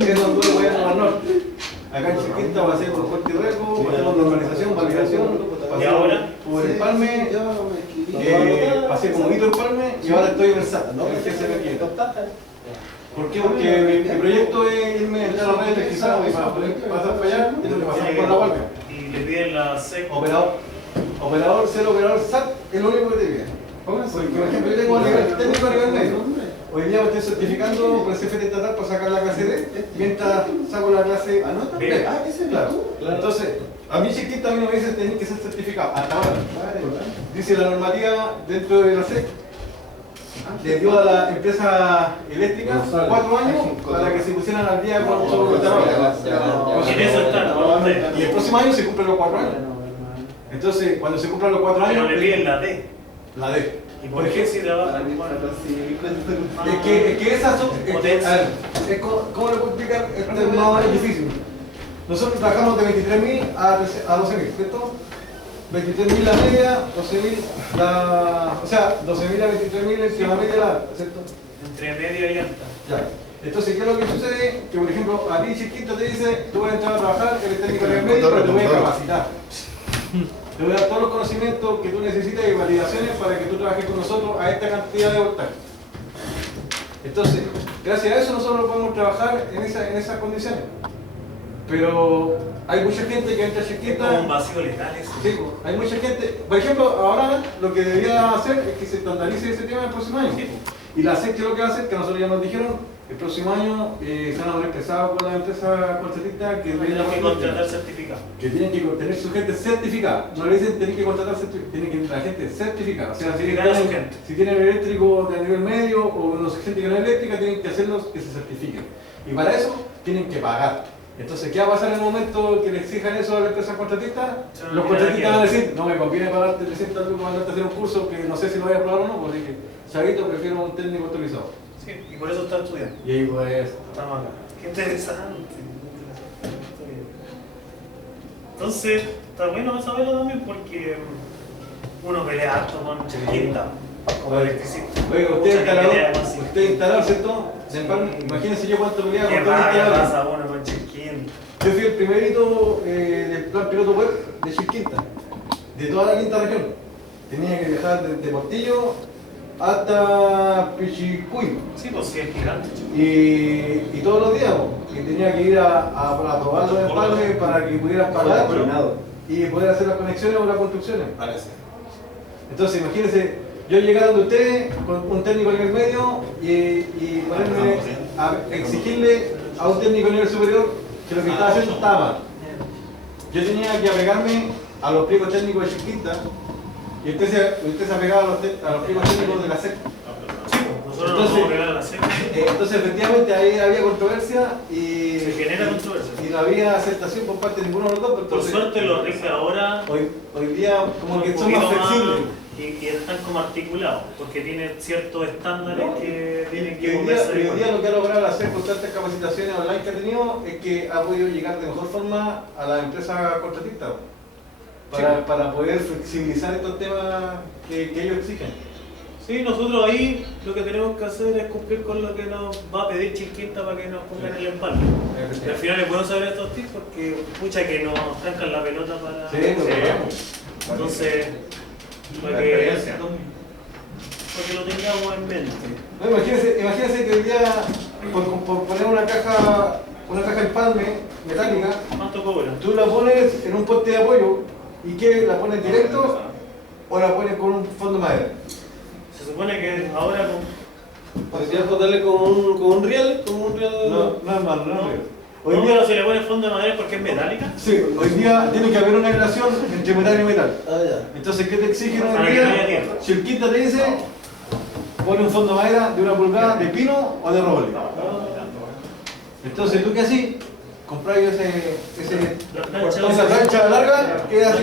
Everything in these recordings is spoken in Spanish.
Eso no puede ir al norte. Acá en Chiquinta va a ser por fuerte riesgo, hacemos normalización, validación, ¿Y ahora? por el Palme, pasé como hito el Palme y ahora estoy en el SAT, ¿no? El CSM. ¿Por qué? Porque mi proyecto es irme a la red electrizada y para poder pasar para allá tengo que pasar por la Guardia. Y le piden la SEC. Operador, ser operador SAT es lo único que te piden. Porque, por ejemplo, yo tengo técnico a nivel medio. Hoy día me estoy certificando por el CFT estatal para sacar la clase D, mientras saco la clase B. Claro. Entonces, a mí Chiquinta a mí no me dice que tenés que ser certificado, hasta ahora. Dice la normativa dentro de la SEC, le dio a la empresa eléctrica 4 años para que se pusieran al día con su trabajo. En eso está. Y el próximo año se cumplen los 4 años. Entonces, cuando se cumplan los 4 años... Pero le piden la D. La D. ¿Y por qué si trabaja? Es que esas son... ¿Cómo le puedo explicar? Este es más difícil. Nosotros trabajamos de 23.000 a 12.000, ¿cierto? 23.000 la media, 12.000 la... O sea, 12.000 a 23.000 es la media la alta, ¿cierto? Entre media y alta. Ya. Entonces, ¿qué es lo que sucede? Que, por ejemplo, a ti Chiquinta te dice, tú vas a entrar a trabajar, eres técnico en el medio, pero te voy a capacitar. Te voy a dar todos los conocimientos que tú necesitas y validaciones para que tú trabajes con nosotros a esta cantidad de voltaje. Entonces, gracias a eso nosotros podemos trabajar en esas condiciones. Pero hay mucha gente que entra a Chiquinta... Es como un vacío legal eso. Sí, hay mucha gente... Por ejemplo, ahora lo que debería hacer es que se estandarice ese tema el próximo año. Sí. Y la SEC, ¿qué es lo que va a hacer? Que nosotros ya nos dijeron, el próximo año se van a ver pesados con la empresa contratista que Tienen que contratar certificado. que tienen que tener su gente certificada. No le dicen tienen que contratar certificada, tienen que tener la gente certificada. O sea, Certificar a su gente. si tienen eléctrico de nivel medio o no sé, gente que no es eléctrica, tienen que hacerlos que se certifiquen. Y para eso tienen que pagar. Entonces, ¿qué va a pasar en el momento que le exijan eso a la empresa contratista? Los contratistas van a decir, no me conviene pagarte 300 lucas mandarte a hacer un curso que no sé si lo voy a aprobar o no, porque chavito, prefiero un técnico autorizado. Sí, y por eso está estudiando. Y ahí pues... Estamos acá. Qué interesante. Entonces, está bueno saberlo también porque uno pelea harto con Chiquinta, como electricista. Oiga, Mucha usted gente pelea instalado, así. usted instalado, ¿cierto? Imagínense yo cuánto peleaba Qué con todo el rabia instalado. pasa uno con Chiquinta. Yo fui el primerito del plan piloto web de Chiquinta, de toda la quinta región. Tenía que viajar desde Portillo hasta Pichicuy. Sí, pues sí, es gigante. Y todos los días, y tenía que ir a probarlo en el Palme para que pudieran pagar y poder hacer las conexiones o las construcciones. Parece. Entonces, imagínense, yo llegar donde ustedes con un técnico en el medio y ponerme a exigirle a un técnico a nivel superior que lo que estaba haciendo estaba mal. Yo tenía que apegarme a los pliegos técnicos de Chiquinta y usted se apegaba a los pliegos técnicos de la SEC. Nosotros nos vamos a pegar a la SEC. Entonces, efectivamente, ahí había controversia y... Se genera controversia. Y no había aceptación por parte de ninguno de los dos. Por Entonces, suerte lo rige ahora. Hoy día como que un son más poquito flexibles. Y están como articulados, porque tienen ciertos estándares que tienen Y que hoy conversar. día lo que ha logrado hacer con tantas capacitaciones online que ha tenido es que ha podido llegar de mejor forma a la empresa contratista para poder flexibilizar estos temas que ellos exigen. Sí, nosotros ahí lo que tenemos que hacer es cumplir con lo que nos va a pedir Chiquinta para que nos pongan el empalme. Y al final es bueno saber estos tips porque pucha que nos trancan la pelota para... Sí, sí. Entonces, para que lo tengamos en mente. No, imagínense que hoy día, por poner una caja empalme metálica, ¿Cuánto cobra? tú la pones en un poste de apoyo y que la pones directo o la pones con un fondo de madera. Se supone que ahora con... ¿Podrías ponerle con un riel? No, hermano, no. Hoy No, día, pero si le pones fondo de madera es porque es metálica. sí, hoy día tiene que haber una relación entre metal y metal. Ah, ya. Entonces, ¿qué te exigen hoy Para que no haya día? tiempo. Si el quinta te dice, pone un fondo de madera de 1 pulgada de pino o de roble. Entonces, ¿tú qué haces? Compras esa plancha larga que es así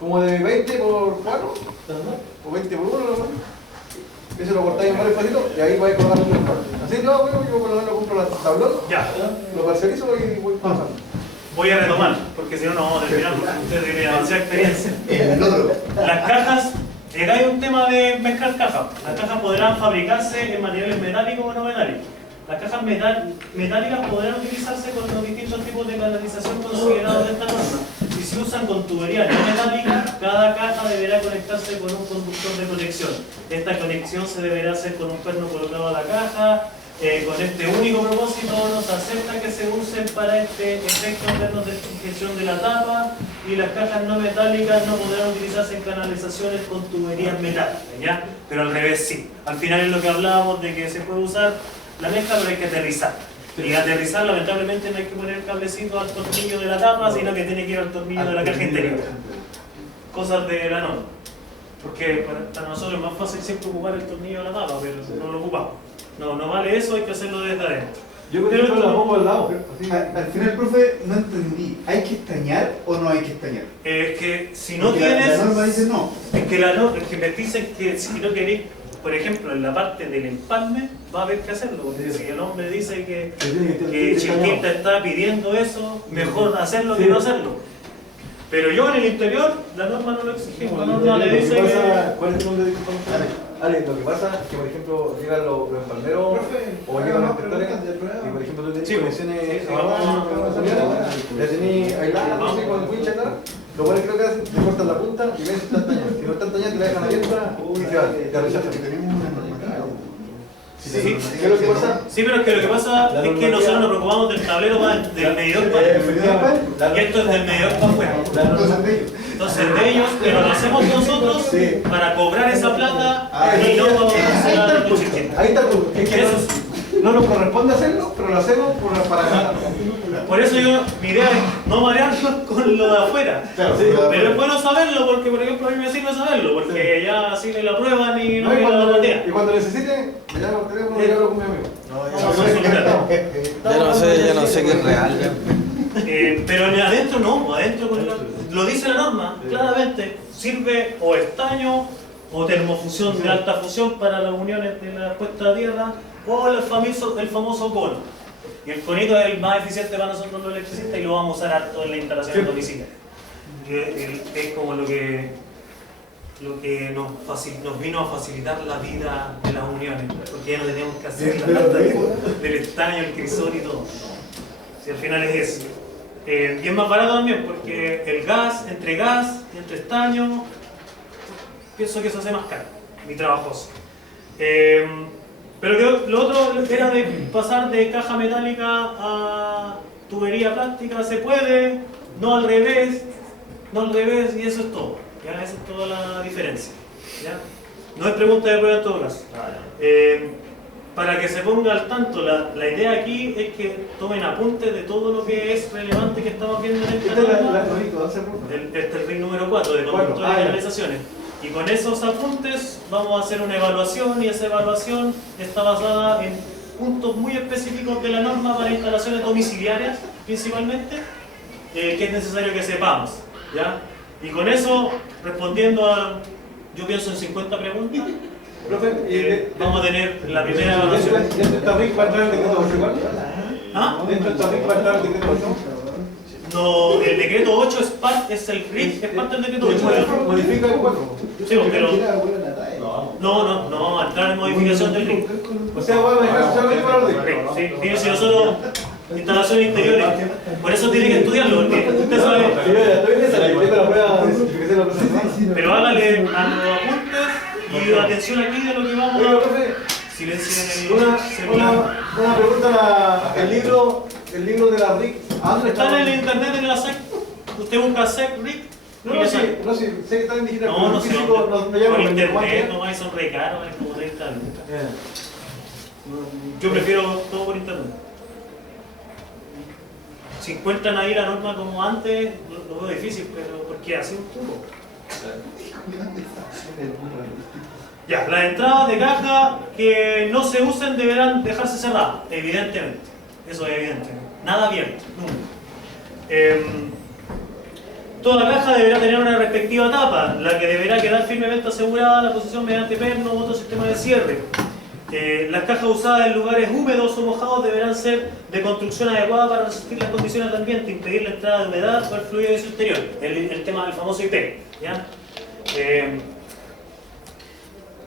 como de 20 por 4 o 20 por 1, ¿no? Eso lo cortáis en varios pasitos y ahí vais colgando un parte. Así lo hago yo por lo menos compro la tablón, Ya. lo parcelizo y voy pasando. Voy a retomar, porque si no, no vamos a terminar porque ustedes tienen demasiada experiencia. El otro. Las cajas, acá hay un tema de mezclar cajas. Las cajas podrán fabricarse en materiales metálicos o no metálicos. Las cajas metálicas podrán utilizarse con los distintos tipos de canalización considerados de esta norma. Y si usan con tubería no metálica, cada caja deberá conectarse con un conductor de conexión. Esta conexión se deberá hacer con un perno colocado a la caja. Con este único propósito no se acepta que se usen para este efecto pernos de sujeción de la tapa, y las cajas no metálicas no podrán utilizarse en canalizaciones con tuberías metálicas, ¿ya? Pero al revés sí. Al final es lo que hablábamos de que se puede usar la mezcla, pero hay que aterrizar. Y aterrizar, lamentablemente, no hay que poner el cablecito al tornillo de la tapa, sino que tiene que ir al tornillo de la caja interior. Cosas de la norma. Porque para nosotros es más fácil siempre ocupar el tornillo de la tapa, pero no lo ocupamos. No vale eso, hay que hacerlo desde adentro. Yo por ejemplo la pongo al lado. Al final, profe, no entendí. ¿Hay que estañar o no hay que estañar? Es que si no Porque tienes... la norma dice no. Es que me dicen que si no queréis, por ejemplo, en la parte del empalme, va a haber que hacerlo. Porque si el hombre dice que Chiquita está pidiendo eso, mejor hacerlo que no hacerlo. Pero yo en el interior, la norma no lo exige. La norma le dice que... ¿Cuál es tu nombre de Ale, lo que pasa es que, por ejemplo, llegan los empalmeros o llegan los inspectores y, por ejemplo, tú tenés conexiones ya tenés aisladas, no sé, con el winch acá. Lo cual creo que hacen, te cortan la punta y ven si están talladas. Si no están talladas, te la dejan abierta y se van, te rechazan. Sí, ¿Qué es lo que pasa? sí, pero es que lo que pasa es que nosotros nos preocupamos del tablero del medidor para y esto es del medidor para afuera. Entonces de ellos, pero lo hacemos nosotros para cobrar esa plata y no vamos a hacer la chiquita. Ahí está el punto. Es que no nos corresponde hacerlo, pero lo hacemos para ganar. Por eso mi idea es no marearnos con lo de afuera. Pero es bueno saberlo porque, por ejemplo, a mí me sirve saberlo, porque ya así me la prueban y no me la batean. Y cuando necesite, me llamo al teléfono y hablo con mi amigo. Ya no sé qué es real. Pero adentro no, adentro lo dice la norma, claramente, sirve o estaño o termofusión de alta fusión para las uniones de la puesta a tierra o el famoso cono. Y el conito es el más eficiente para nosotros los electricistas y lo vamos a usar harto en la instalación domiciliaria. Es como lo que nos vino a facilitar la vida de las uniones, porque ya no teníamos que hacer la plata del estaño, el crisol y todo. Si al final es eso. Y es más barato también, porque el gas, entre estaño, pienso que eso hace más caro, y trabajoso. Pero lo otro era de pasar de caja metálica a tubería plástica, se puede, no al revés, y eso es todo. ¿Ya? Esa es toda la diferencia. ¿Ya? No es pregunta de prueba en todo caso. Para que se ponga al tanto, la idea aquí es que tomen apuntes de todo lo que es relevante que estamos viendo en esta norma. Este es el RIC número 4 de conductores y canalizaciones. Y con esos apuntes vamos a hacer una evaluación, y esa evaluación está basada en puntos muy específicos de la norma para instalaciones domiciliarias, principalmente, que es necesario que sepamos. ¿Ya? Y con eso, respondiendo a, yo pienso en 50 preguntas, vamos a tener la primera evaluación. ¿Dentro de esta RIC va a entrar el decreto 8 igual? ¿Ah? ¿Dentro de esta RIC va a entrar el decreto 8? No, el decreto 8 es el RIC, es parte del decreto 8. ¿Modifica el 4? Sí, pero no vamos a entrar en modificación del RIC. O sea, voy a dejar solamente para el RIC. Sí, si nosotros, instalaciones interiores, por eso tiene que estudiarlo, porque usted sabe. Estoy en esa, la prueba de certificación de la persona. Pero hágale a los apuntes y atención aquí de lo que vamos a... Silencien Una pregunta, el libro de la RIC, ¿a dónde está en el internet, en la SEC. Usted busca SEC RIC. No, sé que está en digital. No sé, físico, por internet nomás, son re caros, es como 30 años. Yo prefiero todo por internet. Si encuentran ahí la norma como antes, lo veo difícil, pero porque hace un tubo. Ya, las entradas de caja que no se usen deberán dejarse cerradas, evidentemente. Eso es evidente. Nada abierto, nunca. Toda caja deberá tener una respectiva tapa, la que deberá quedar firmemente asegurada a la posición mediante perno u otro sistema de cierre. Las cajas usadas en lugares húmedos o mojados deberán ser de construcción adecuada para resistir las condiciones del ambiente, impedir la entrada de humedad o el fluido de su exterior. El tema del famoso IP. ¿Ya?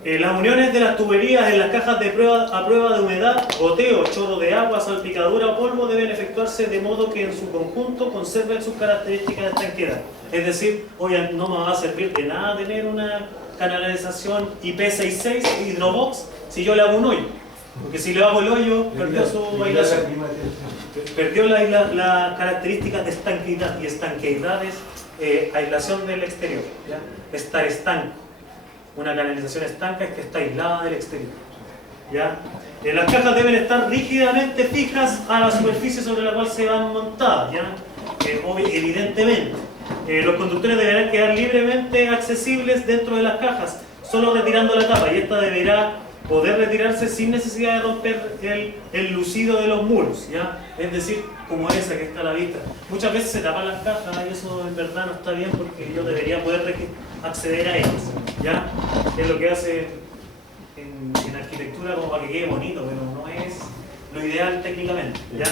Las uniones de las tuberías en las cajas de a prueba de humedad, goteo, chorro de agua, salpicadura o polvo deben efectuarse de modo que en su conjunto conserven sus características de estanqueidad. Es decir, oye, no me va a servir de nada tener una canalización IP66 Hydrobox si yo le hago un hoyo. Porque si le hago el hoyo, perdió su aislación. Perdió las características de estanqueidad, y estanqueidad es aislación del exterior, ¿ya? Estar estanco. Una canalización estanca es que está aislada del exterior, ¿ya? Las cajas deben estar rígidamente fijas a la superficie sobre la cual se van montadas, ¿ya? Evidentemente. Los conductores deberán quedar libremente accesibles dentro de las cajas, solo retirando la tapa, y esta deberá poder retirarse sin necesidad de romper el lucido de los muros, ¿ya? Es decir, como esa que está a la vista. Muchas veces se tapan las cajas y eso en verdad no está bien, porque yo debería poder acceder a ellas, ¿ya? Es lo que hace en arquitectura como para que quede bonito, pero no es lo ideal técnicamente, ¿ya?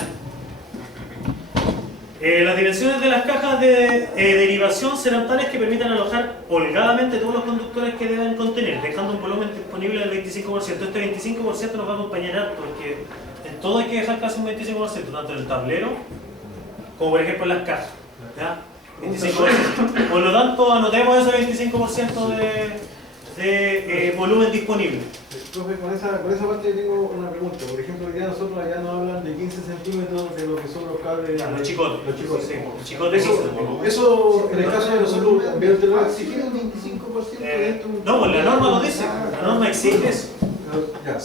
Las dimensiones de las cajas de derivación serán tales que permitan alojar holgadamente todos los conductores que deben contener, dejando un volumen disponible del 25%. Este 25% nos va a acompañar harto, porque en todo hay que dejar casi un 25%, tanto en el tablero como por ejemplo en las cajas, ¿ya? 25%. Por lo tanto, anotemos ese 25% de volumen disponible. Profe, con esa parte yo tengo una pregunta. Por ejemplo, hoy día nosotros allá nos hablan de 15 centímetros de lo que son los cables. Los chicotes. Los chicotes. Sí, los chicotes. Eso, en el caso de nosotros, también te lo va a exigir. un 25% dentro de un... No, pues la norma lo dice. La norma exige eso.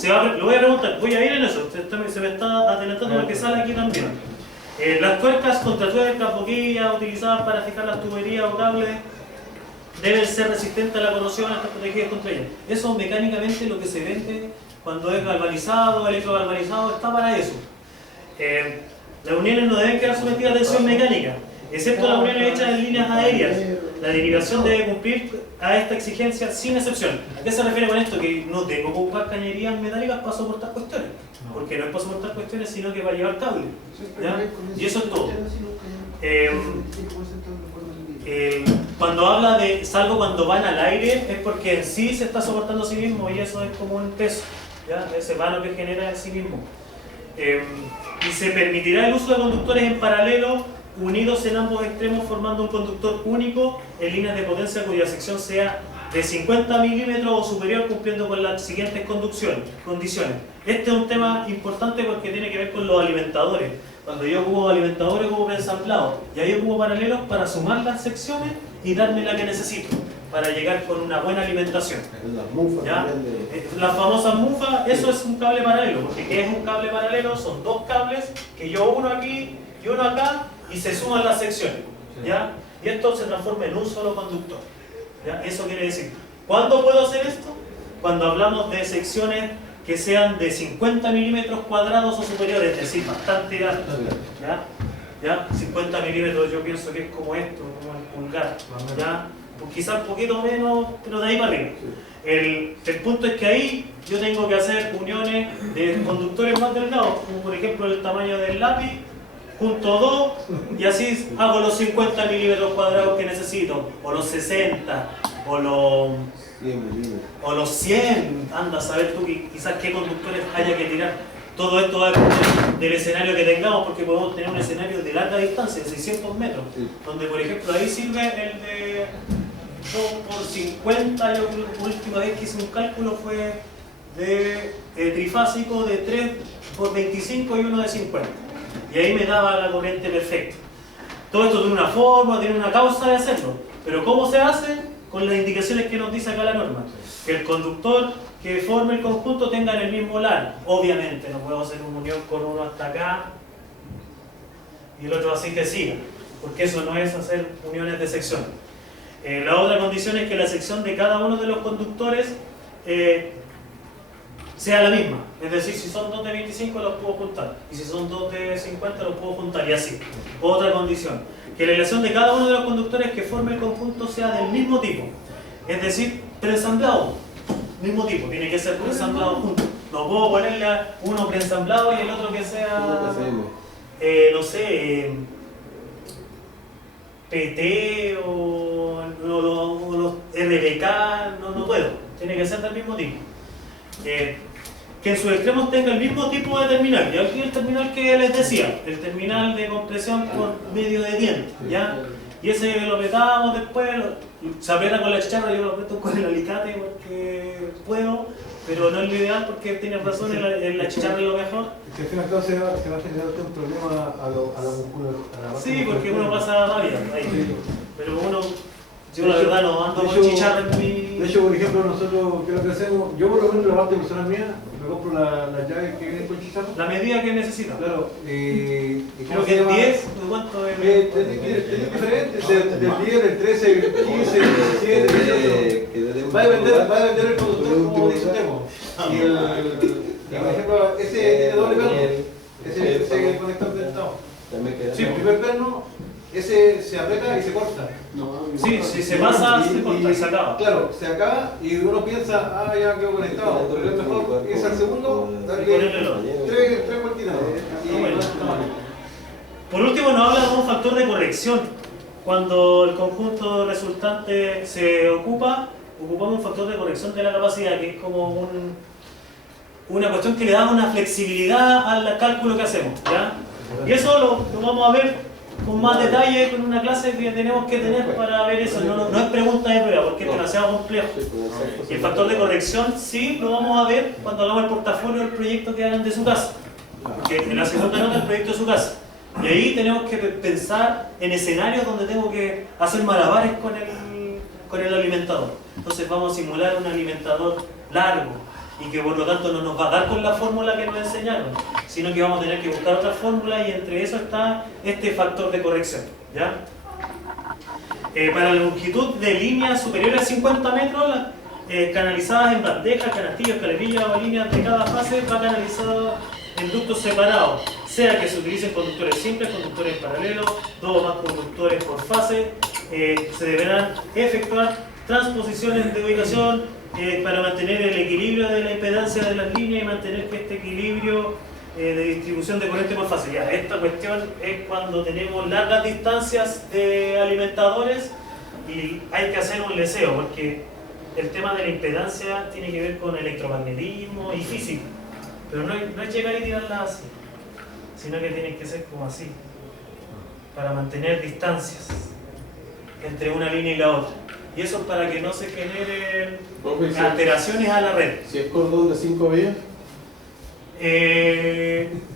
Ya. Lo voy a preguntar, voy a ir en eso. Se me está adelantando lo que sale aquí también. Las tuercas contratuercas, boquillas utilizadas para fijar las tuberías o cables deben ser resistentes a la corrosión, estar protegidas contra ella. Eso mecánicamente lo que se vende cuando es galvanizado, electrogalvanizado, está para eso. Las uniones no deben quedar sometidas a tensión mecánica, excepto las uniones hechas en líneas aéreas. La derivación debe cumplir a esta exigencia sin excepción. ¿A qué se refiere con esto? Que no tengo que ocupar cañerías metálicas para soportar cuestiones. Porque no es para soportar cuestiones, sino que para llevar cable, ¿ya? Y eso es todo. Cuando habla de salvo cuando van al aire, es porque en sí se está soportando a sí mismo, y eso es como un peso, ¿ya? Ese vano que genera en sí mismo. Y se permitirá el uso de conductores en paralelo, unidos en ambos extremos, formando un conductor único en líneas de potencia cuya sección sea de 50 milímetros o superior, cumpliendo con las siguientes condiciones. Este es un tema importante porque tiene que ver con los alimentadores. Cuando yo ocupo alimentadores, ocupo ensamblado, y ahí ocupo paralelos para sumar las secciones y darme la que necesito para llegar con una buena alimentación. Las mufas, ¿Ya? Las famosas mufas, eso es un cable paralelo, porque ¿qué es un cable paralelo? Son dos cables que yo uno aquí y uno acá, y se suman las secciones, ¿ya? Y esto se transforma en un solo conductor, ¿ya? Eso quiere decir, ¿cuándo puedo hacer esto? Cuando hablamos de secciones que sean de 50 milímetros cuadrados o superiores, es decir, bastante alto, ¿ya? 50 milímetros yo pienso que es como esto, como el pulgar, ¿ya? Quizás un poquito menos, pero de ahí para arriba. El punto es que ahí yo tengo que hacer uniones de conductores más delgados, como por ejemplo el tamaño del lápiz, junto dos, y así hago los 50 milímetros cuadrados que necesito, o los 60, o los 100, anda a saber tú quizás qué conductores haya que tirar. Todo esto va a depender del escenario que tengamos, porque podemos tener un escenario de larga distancia, de 600 metros, donde por ejemplo ahí sirve el de 2 por 50, yo creo que la última vez que hice un cálculo fue de trifásico de 3 por 25 y uno de 50. Y ahí me daba la corriente perfecta. Todo esto tiene una forma, tiene una causa de hacerlo, pero ¿cómo se hace? Con las indicaciones que nos dice acá la norma. Que el conductor que forme el conjunto tenga el mismo largo. Obviamente no puedo hacer una unión con uno hasta acá y el otro así que siga, porque eso no es hacer uniones de sección. La otra condición es que la sección de cada uno de los conductores sea la misma. Es decir, si son dos de 25 los puedo juntar, y si son dos de 50 los puedo juntar, y así. Otra condición, que la relación de cada uno de los conductores que forme el conjunto sea del mismo tipo. Es decir, preensamblado, mismo tipo, tiene que ser preensamblado juntos. No puedo ponerle a uno preensamblado y el otro que sea, no sé, PT o los RBK, no puedo. tiene que ser del mismo tipo. Que en sus extremos tenga el mismo tipo de terminal. Y aquí el terminal que les decía, el terminal de compresión por medio de dientes, ¿ya? Y ese lo apretamos después, se aprieta con la chicharra, yo lo aprieto con el alicate porque puedo, pero no es lo ideal porque tienes razón, en la chicharra es lo mejor. Si al fin y al cabo se va a generar un problema a la musculatura. Sí, porque uno pasa rabia ahí. Sí. Pero uno, yo la verdad no ando con chicharra en mi... De hecho, por ejemplo, nosotros, ¿qué es lo que hacemos? Yo por lo menos la parte personal mía, me compro las llaves que vienen con chicharra. La medida que necesita. Claro, Creo que es 10, ¿de cuánto es? es diferente, del 10, del 13, del 15, del 17, del 18. Va a depender el conductor como disfrutemos. Y por ejemplo, ese tiene doble perno, ese es el conector dentado. Sí, el primer perno, ese se aprieta y se corta. Sí, si se pasa, se corta y se acaba. Claro, se acaba y uno piensa, ya quedó conectado, pero es mejor irse al segundo, darle tres vueltitas. Y Bueno. no está mal. Por último, nos habla de un factor de corrección. Cuando el conjunto resultante se ocupa, ocupamos un factor de corrección de la capacidad, que es como una cuestión que le da una flexibilidad al cálculo que hacemos, ¿ya? Y eso lo vamos a ver con más detalle con una clase que tenemos que tener para ver eso. No es pregunta de prueba porque es demasiado complejo. Y el factor de corrección sí lo vamos a ver cuando hagamos el portafolio del proyecto que hagan de su casa. Porque en la segunda nota el proyecto de su casa. Y ahí tenemos que pensar en escenarios donde tengo que hacer malabares con el alimentador. Entonces vamos a simular un alimentador largo y que por lo tanto no nos va a dar con la fórmula que nos enseñaron, sino que vamos a tener que buscar otra fórmula y entre eso está este factor de corrección, ¿ya? Para la longitud de líneas superiores a 50 metros, canalizadas en bandejas, canastillos, escalerillas o líneas de cada fase, va canalizado en ductos separados, sea que se utilicen conductores simples, conductores paralelos, dos o más conductores por fase. Se deberán efectuar transposiciones de ubicación para mantener el equilibrio de la impedancia de las líneas y mantener que este equilibrio de distribución de corriente por fase. Ya, esta cuestión es cuando tenemos largas distancias de alimentadores y hay que hacer un leseo, porque el tema de la impedancia tiene que ver con electromagnetismo y física, pero no es llegar y tirarla así, sino que tiene que ser como así, para mantener distancias entre una línea y la otra. Y eso es para que no se generen alteraciones a la red. Si es cordón de 5 vías,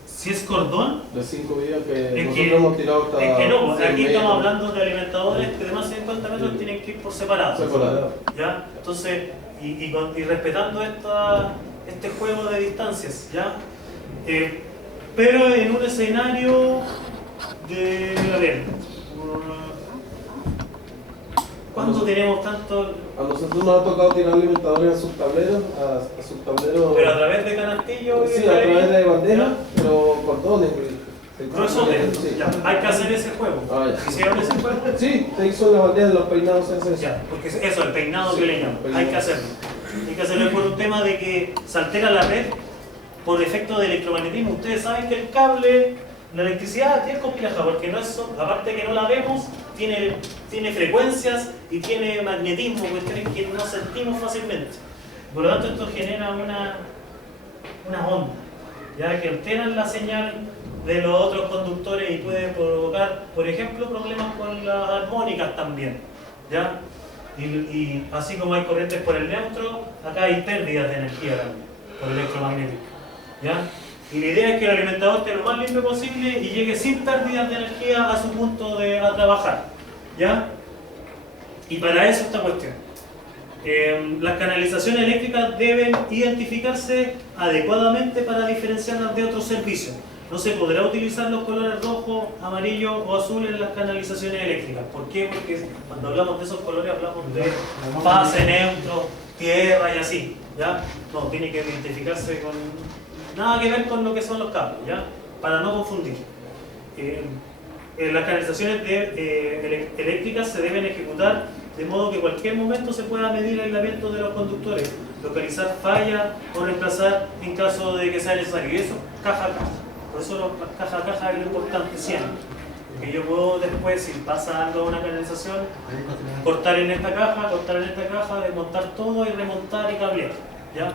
Si es cordón, de 5 vías que es nosotros que, hemos tirado hasta. es que no, porque aquí 6 estamos metros. hablando de alimentadores que de más de 50 metros tienen que ir por separado. Separado. ¿Ya? Entonces, y respetando este juego de distancias, ¿ya? Pero en un escenario de, a ver, ¿cuándo tenemos tanto? A nosotros nos ha tocado tirar alimentadores a sus tableros, a sus tableros. Pero a través de canastillo y Sí, a través de bandejas, ¿ya? pero cordones. Gruesotes, Sí. ya, hay que hacer ese juego. Ah, ya. ¿Hicieron ese juego? Sí, se hizo en la bandeja de los peinados en ese. Ya, porque eso, el peinado Sí, que le llaman, peinado. hay que hacerlo. Hay que hacerlo por un tema de que se altera la red por efecto de electromagnetismo. Ustedes saben que el cable, la electricidad es compleja porque no es, aparte que no la vemos, tiene frecuencias y tiene magnetismo, cuestiones que no sentimos fácilmente. Por lo tanto, esto genera una onda, ya que alteran la señal de los otros conductores y puede provocar, por ejemplo, problemas con las armónicas también, ¿ya? Y así como hay corrientes por el neutro, acá hay pérdidas de energía también, por electromagnético, ¿ya? Y la idea es que el alimentador esté lo más limpio posible y llegue sin pérdidas de energía a su punto a trabajar, ¿ya? Y para eso esta cuestión. Las canalizaciones eléctricas deben identificarse adecuadamente para diferenciarlas de otros servicios. No se podrá utilizar los colores rojo, amarillo o azul en las canalizaciones eléctricas. ¿Por qué? Porque cuando hablamos de esos colores hablamos de fase, neutro, tierra y así, ¿ya? No, tiene que identificarse con... nada que ver con lo que son los cables, ¿ya? Para no confundir. Las canalizaciones eléctricas se deben ejecutar de modo que en cualquier momento se pueda medir el aislamiento de los conductores, localizar fallas o reemplazar en caso de que sea necesario. Y eso caja a caja. Por eso caja a caja es lo importante siempre. Porque yo puedo después, si pasa algo a una canalización, cortar en esta caja, desmontar todo y remontar y cablear, ¿ya?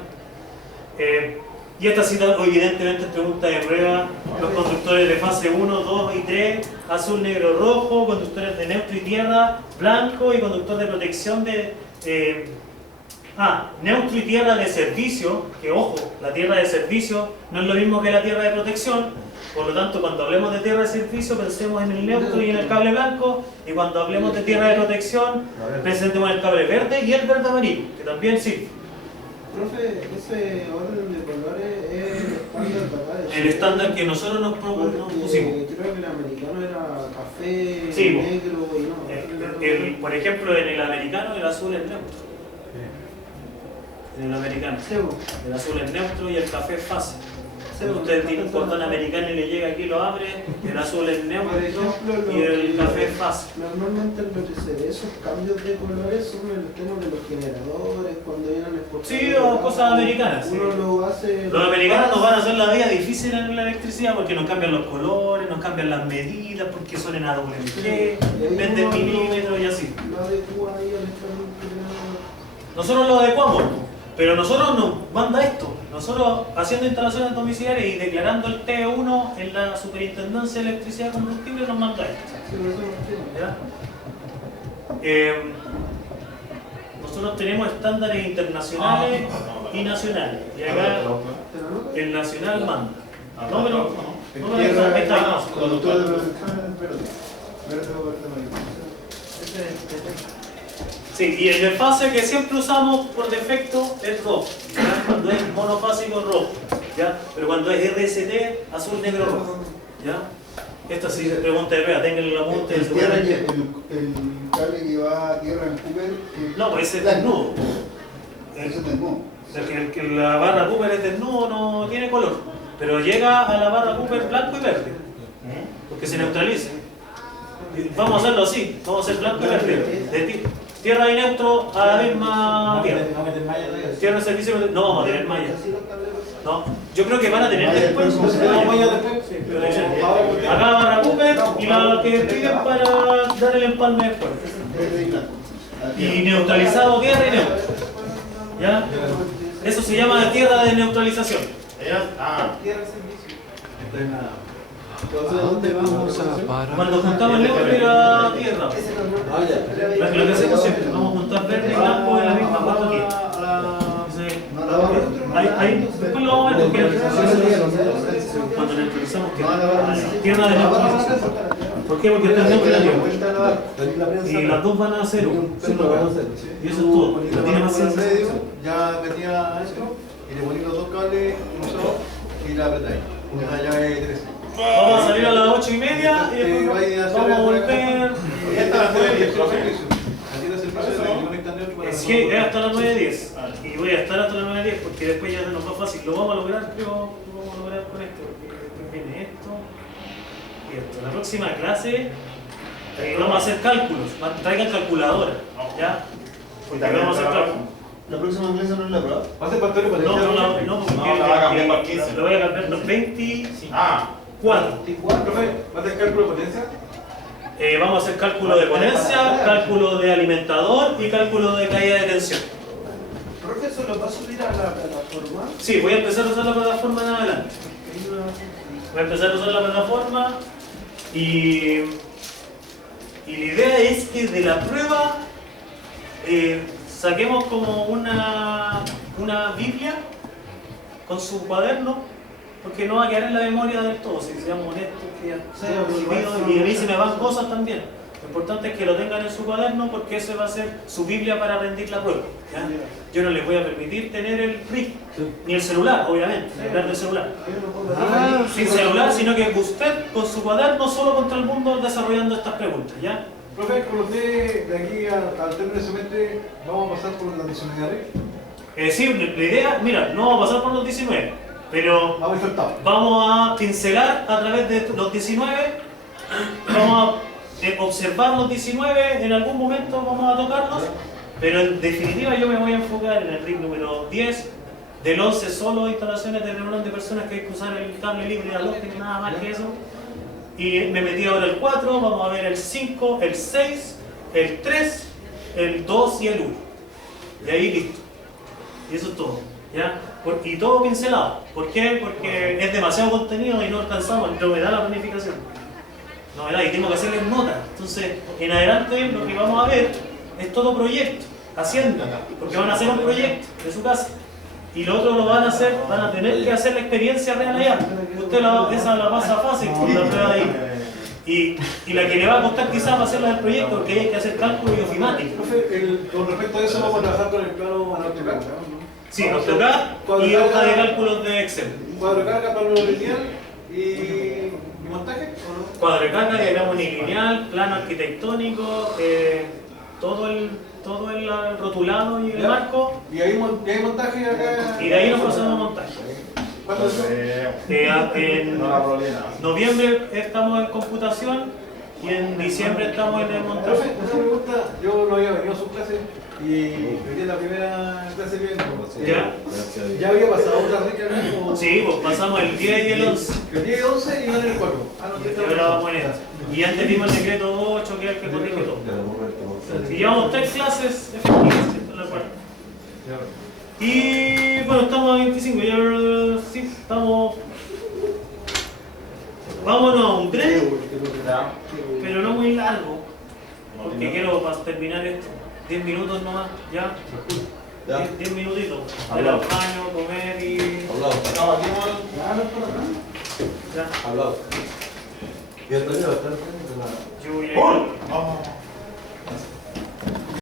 Y esta cita evidentemente es pregunta de prueba. Los conductores de fase 1, 2 y 3, azul, negro, rojo, conductores de neutro y tierra, blanco, y conductor de protección de... neutro y tierra de servicio, que ojo, la tierra de servicio no es lo mismo que la tierra de protección, por lo tanto cuando hablemos de tierra de servicio pensemos en el neutro y en el cable blanco, y cuando hablemos de tierra de protección pensemos en el cable verde y el verde amarillo, que también sirve. Profe, ese orden de colores es el estándar de acá. El estándar que nosotros nos pusimos. Creo que el americano era café, Sí, negro y no. por ejemplo, en el americano el azul es neutro. En el americano. El azul es neutro y el café es fase. Cuando usted tiene un cordón americano y le llega aquí, lo abre, el azul es neutro y el café es fase. Normalmente en lo que se ve esos cambios de colores son el tema de los generadores, cuando vienen exportados. Sí, o cosas americanas. Sí. Uno lo hace. Los americanos nos van a hacer la vida difícil en la electricidad porque nos cambian los colores, nos cambian las medidas, porque son en AWG, 20 milímetros y así. Lo adecua ahí al estándar generador. Nosotros lo adecuamos, pero nosotros nos manda esto. Nosotros haciendo instalaciones domiciliarias y declarando el T1 en la Superintendencia de Electricidad Combustible nos manda esto. ¿Ya? Nosotros tenemos estándares internacionales y nacionales. Y acá el nacional manda. No, pero está ahí. Conductor de protección verde. Verde o verde amarillo. Sí, y el desfase que siempre usamos por defecto es rojo, ¿ya? Cuando es monofásico rojo, ¿ya? Pero cuando es RST, azul, negro, rojo, ¿ya? Esta sí se pregunta de prueba, tengan la punta El cable que va a tierra en Cooper. No, pues ese es desnudo. Ese es desnudo. La barra Cooper es desnudo, no tiene color, pero llega a la barra Cooper blanco y verde, porque se neutraliza. Vamos a hacerlo así, vamos a hacer blanco y verde. Tierra y neutro a la misma tierra. Tierra de servicio, no vamos a tener malla. No, yo creo que van a tener después. Acá barra Cooper y la que piden para dar el empalme después. Y neutralizado tierra y neutro. ¿Ya? Eso se llama tierra de neutralización. Tierra de servicio. ¿A dónde vamos a parar? Cuando juntamos el neutro y la tierra. Lo que hacemos siempre, vamos a juntar verde y blanco en la misma cuota aquí. Ahí después lo vamos a ver porque cuando neutralizamos tierra de neutralización. ¿Por qué? Porque está el neutro y la tierra. Y las dos van a cero. Y eso es todo. No tiene más ciencia. Ya metía esto y le ponía los dos cables cruzados y la apretáis. Una llave 13. Vamos a salir a las 8:30 y después vamos a volver. Sí, es hasta las 9:10 y voy a estar hasta las 9:10 porque después ya se nos va fácil. Lo vamos a lograr, creo, lo vamos a lograr con esto. Porque después viene esto y esto. La próxima clase vamos a hacer cálculos. Traigan calculadora, ¿ya? Porque vamos a hacer cálculos. ¿La próxima clase no es la prueba? ¿Va a ser pastor para No, porque la va a cambiar para el 15. lo voy a cambiar los 24. Profe, ¿va a hacer cálculo de potencia? Vamos a hacer cálculo de potencia, cálculo de alimentador y cálculo de caída de tensión. ¿Profe, eso lo va a subir a la plataforma? Sí, voy a empezar a usar la plataforma en adelante. Voy a empezar a usar la plataforma y la idea es que de la prueba saquemos como una Biblia con su cuaderno, porque no va a quedar en la memoria del todo, si seamos honestos, que ya seamos vividos, y a mí se me van cosas también. Lo importante es que lo tengan en su cuaderno porque eso va a ser su Biblia para rendir la prueba, ¿ya? Yo no les voy a permitir tener el RIC, ni el celular, obviamente, hablar del celular. Sin celular, sino que usted con su cuaderno solo contra el mundo desarrollando estas preguntas, ¿ya? Profe, con usted de aquí al término de semestre, ¿vamos a pasar por las 19 de Sí, la idea, mira, no vamos a pasar por los 19, pero Vamos a saltar. vamos a pincelar a través de los 19, vamos a observar los 19, en algún momento vamos a tocarlos, pero en definitiva yo me voy a enfocar en el RIC número 10, del 11 solo instalaciones de reunión de personas que hay que usar el cable libre de halógeno, nada más que eso. Y me metí ahora el 4, vamos a ver el 5, el 6, el 3, el 2 y el 1. Y ahí listo. Y eso es todo. ¿Ya? Y todo pincelado. ¿Por qué? Porque es demasiado contenido y no alcanzamos, no me da la planificación. No me da, y tengo que hacerles notas. Entonces, en adelante lo que vamos a ver es todo proyecto, haciendo. Porque van a hacer un proyecto de su casa. Y lo otro lo van a hacer, van a tener que hacer la experiencia real allá. Usted esa la pasa fácil con la prueba ahí. Y la que le va a costar quizás va a ser la del proyecto, porque hay que hacer cálculo y ofimático. Profe, con respecto a eso vamos a trabajar con el plano AutoCAD. Sí, AutoCAD y hoja de cálculos de Excel. Cuadro de carga, plano lineal y montaje. Cuadro de carga, diagrama unilineal, plano arquitectónico, todo el rotulado y el marco. Y ahí montaje acá. Y de ahí nos pasamos a montaje. ¿Cuándo es eso? En noviembre estamos en computación y en diciembre estamos en el montaje. Profe, una pregunta, yo no había venido a su clase y hoy es la primera clase que vengo. ¿Ya? ¿Ya había pasado otra rica? Sí, pues pasamos el 10 y el 11. El 10 y 11 y van el 4. Y ahora vamos en esta. Y antes vimos el decreto 8, que es el que corrige todo. Y llevamos 3 clases efectivas, esta es la cuarta. Y bueno, estamos a 25, ya sí, estamos. Vámonos a un break, pero no muy largo, porque quiero terminar esto. 10 minutos nomás, ya. 10 minutitos. Ir al baño, comer y. Ya. Hablado. Y el dueño está en la... Yo voy a ir.